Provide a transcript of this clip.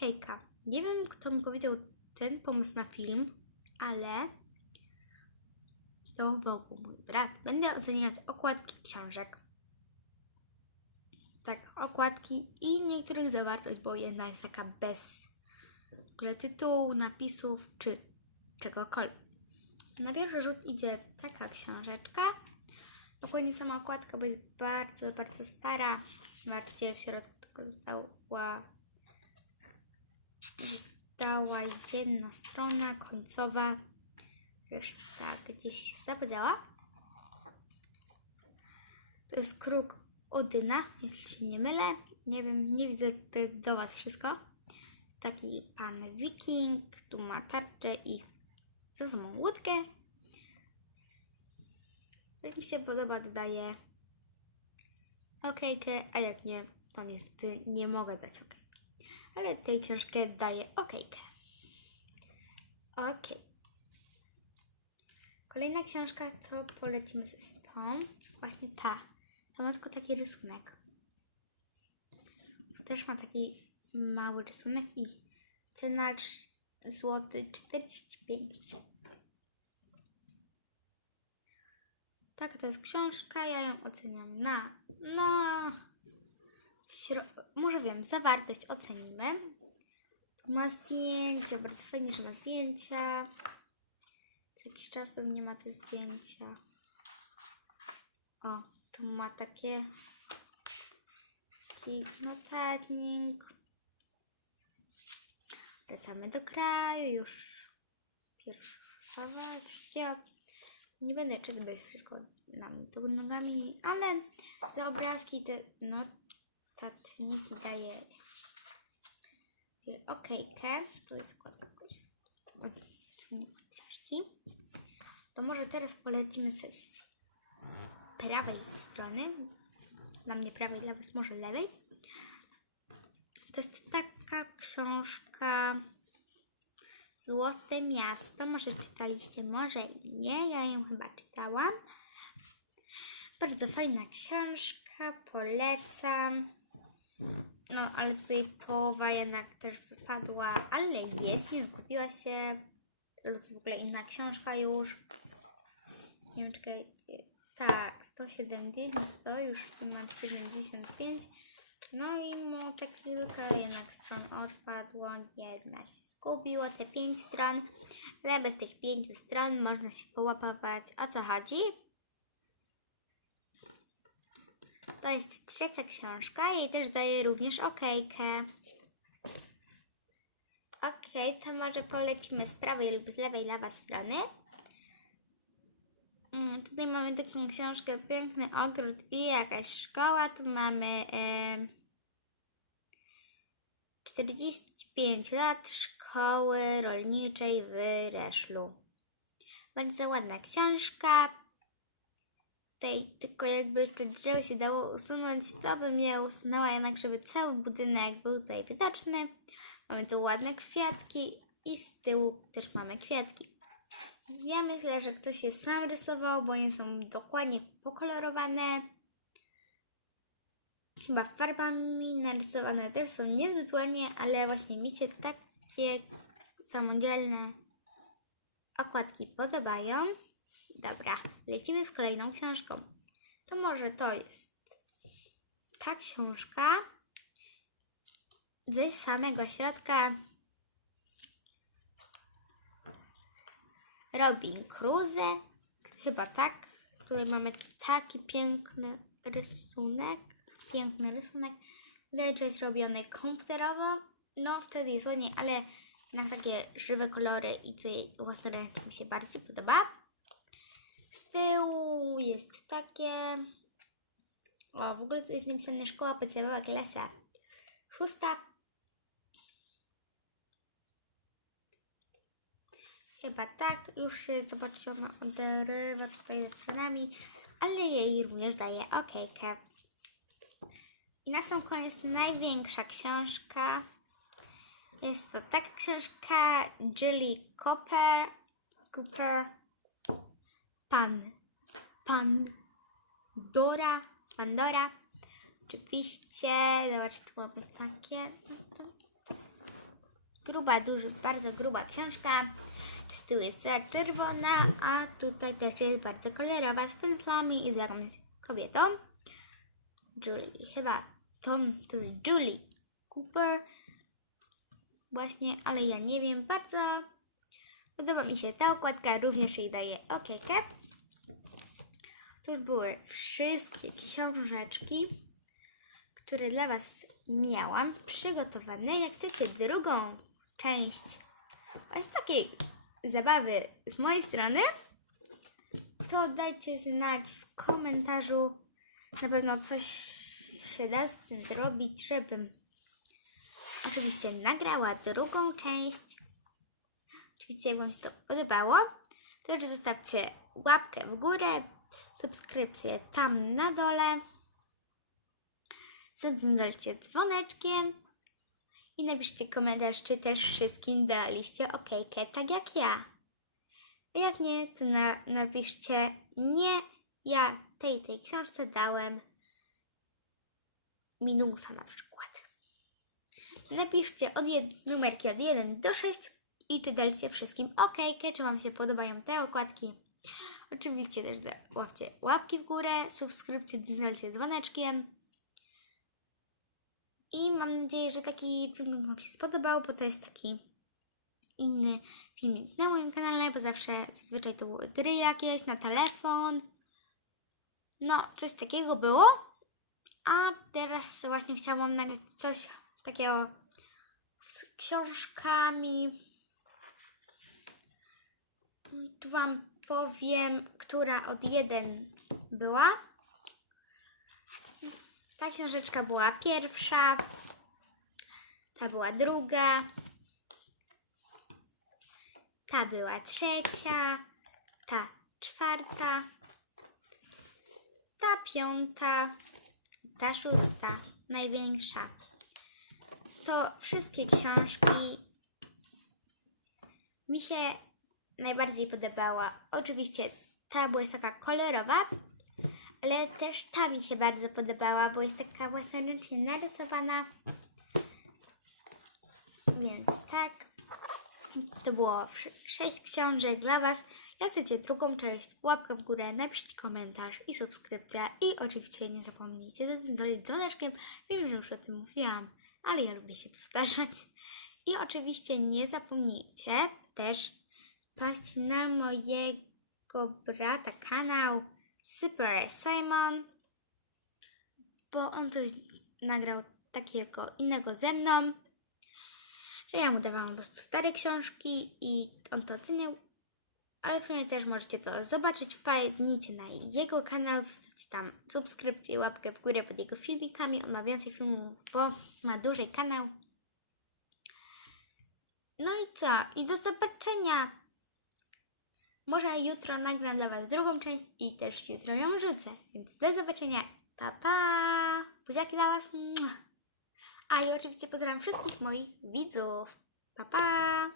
Hejka, nie wiem kto mi powiedział ten pomysł na film, ale to chyba był mój brat. Będę oceniać okładki książek. Tak, okładki i niektórych zawartość, bo jedna jest taka bez w ogóle tytułu, napisów czy czegokolwiek. Na pierwszy rzut idzie taka książeczka. Dokładnie sama okładka, bo jest bardzo, bardzo stara. Zobaczcie, w środku tylko została została jedna strona końcowa. Reszta gdzieś się zapodziała. To jest kruk Odyna, jeśli się nie mylę. Nie wiem, nie widzę, to jest do Was wszystko. Taki pan wiking, tu ma tarczę i za sobą łódkę. Jak mi się podoba, dodaję okejkę, a jak nie, to niestety nie mogę dać okejki. Ale tej książkę daję okejkę. Okej. Kolejna książka to polecimy z tą. Właśnie ta. Ta ma tylko taki rysunek. Też ma taki mały rysunek i cena złoty 45. Taka to jest książka, ja ją oceniam na, no, może wiem, zawartość ocenimy. Tu ma zdjęcia, bardzo fajnie, że ma zdjęcia. Co jakiś czas pewnie ma te zdjęcia. O, tu ma takie taki notatnik. Wracamy do kraju, już pierwsza walczka. Nie będę czytać, bo jest wszystko na mnie do nogami, ale te obrazki, te notatniki daję daję okejkę. Tu jest zakładka jakoś. O, tu nie ma książki. To może teraz polecimy ze z prawej strony. Dla mnie prawej, dla Was może lewej. To jest taka książka Złote Miasto. Może czytaliście, może i nie. Ja ją chyba czytałam. Bardzo fajna książka, polecam. No, ale tutaj połowa jednak też wypadła, ale jest, nie zgubiła się. Jest w ogóle inna książka już. Nie wiem, czekajcie. Tak, 170, to już mam 75. No i mu tak kilka jednak stron odpadło, jedna się zgubiło, te 5 stron, ale bez tych 5 stron można się połapać. O co chodzi? To jest trzecia książka, jej też daję również okejkę. Okej, to może polecimy z prawej lub z lewej dla Was strony. Mm, Tutaj mamy taką książkę Piękny ogród i jakaś szkoła. Tu mamy e, 45 lat szkoły rolniczej w Reszlu. Bardzo ładna książka. Tutaj tylko jakby te drzewo się dało usunąć, to bym je usunęła jednak, żeby cały budynek był tutaj widoczny. Mamy tu ładne kwiatki i z tyłu też mamy kwiatki. Ja myślę, że ktoś je sam rysował, bo nie są dokładnie pokolorowane. Chyba farbami narysowane też są niezbyt ładnie, ale właśnie mi się takie samodzielne okładki podobają. Dobra, lecimy z kolejną książką. To może to jest ta książka ze samego środka Robin Crusoe, chyba tak. Tutaj mamy taki piękny rysunek. Piękny rysunek. Wydaje, że jest robiony komputerowo. No, wtedy jest ładnie, ale na takie żywe kolory i tutaj własnoręcznie mi się bardziej podoba. Z tyłu jest takie... O, w ogóle tu jest napisane szkoła podstawowa klasa szósta. Chyba tak, już zobaczcie, ona odrywa tutaj stronami, ale jej również daje okejkę. I na sam koniec największa książka. Jest to taka książka Julie Cooper, Cooper, Pan, Pan, Dora, Pandora. Oczywiście, zobaczcie, tu mamy takie, gruba, duży, bardzo gruba książka. Z tyłu jest cała czerwona, a tutaj też jest bardzo kolorowa z pętlami i z jakąś kobietą. Julie, chyba Tom to jest Julie Cooper. Właśnie, ale ja nie wiem, bardzo podoba mi się ta okładka, również jej daję okejkę. Tu już były wszystkie książeczki, które dla Was miałam przygotowane. Jak chcecie drugą część właśnie takiej zabawy z mojej strony, to dajcie znać w komentarzu. Na pewno coś się da z tym zrobić, żebym oczywiście nagrała drugą część. Oczywiście jak Wam się to podobało, to już zostawcie łapkę w górę, subskrypcję tam na dole, zadzwoncie dzwoneczkiem i napiszcie komentarz, czy też wszystkim daliście okejkę, tak jak ja. A jak nie, to na, napiszcie nie, ja tej, tej książce dałem minusa na przykład. Napiszcie od jed- numerki od 1 do 6 i czy daliście wszystkim okejkę, czy Wam się podobają te okładki. Oczywiście też łapcie łapki w górę, subskrypcję, dzwoncie dzwoneczkiem. I mam nadzieję, że taki filmik Wam się spodobał, bo to jest taki inny filmik na moim kanale, bo zawsze zazwyczaj to były gry jakieś na telefon. No, coś takiego było. A teraz właśnie chciałam nagrać coś takiego z książkami. Tu Wam powiem, która od jeden była. Ta książeczka była pierwsza, ta była druga, ta była trzecia, ta czwarta, ta piąta, ta szósta, największa. To wszystkie książki mi się najbardziej podobała. Oczywiście ta taka kolorowa, ale też ta mi się bardzo podobała, bo jest taka własnoręcznie narysowana. Więc tak, to było sz- sześć książek dla Was. Jak chcecie drugą część, łapkę w górę, napiszcie komentarz i subskrypcja. I oczywiście nie zapomnijcie zadzwonić dzwoneczkiem. Wiem, że już o tym mówiłam, ale ja lubię się powtarzać. I oczywiście nie zapomnijcie też paść na mojego brata kanał Super Simon, bo on coś nagrał takiego innego ze mną, że ja mu dawałam po prostu stare książki i on to oceniał, ale w sumie też możecie to zobaczyć, wpadnijcie na jego kanał, zostawcie tam subskrypcję, łapkę w górę pod jego filmikami, on ma więcej filmów, bo ma duży kanał. No i co? I do zobaczenia! Może jutro nagram dla Was drugą część i też jutro ją rzucę. Więc do zobaczenia. Pa, pa! Buziaki dla Was. A i oczywiście pozdrawiam wszystkich moich widzów. Pa, pa!